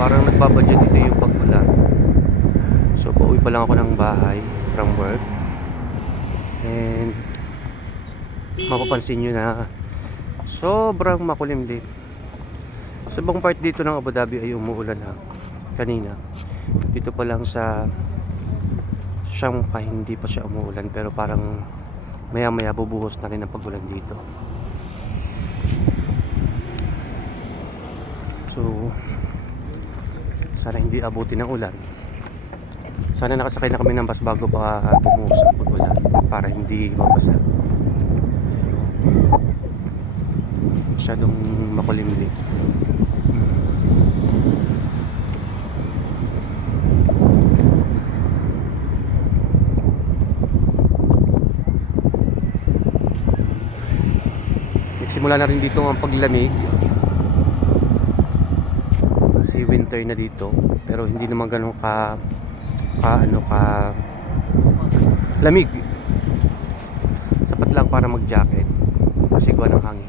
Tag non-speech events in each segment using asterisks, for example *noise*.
parang nagbabadya dito yung pag-ulan. So, pauwi pa lang ako ng bahay from work. And, mapapansin nyo na sobrang makulimlim. Sa ibang part dito ng Abu Dhabi ay umuulan na kanina. Dito pa lang sa Shanghai hindi pa siya umuulan pero parang maya maya bubuhos na rin ang pagulan dito. So, sana hindi abuti ng ulan. Sana nakasakay na kami ng bus bago pa bumuhos ang pagulan para hindi mabasa. Masyadong makulimlim. Nagsimula na rin dito ang paglamig. Kasi winter na dito, pero hindi naman ganun ka ka ano ka lamig. Sapat lang para mag-jacket kasi gawa ng hangin.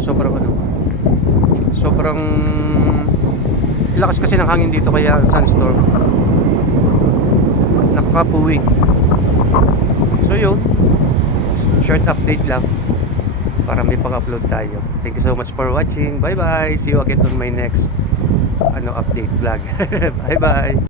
Sobrang ano, sobrang lakas kasi ng hangin dito kaya sunstorm. Nakakapuwi. So yun, short update lang para may pang-upload tayo. Thank you so much for watching. Bye bye. See you again on my next ano update vlog. *laughs* bye bye.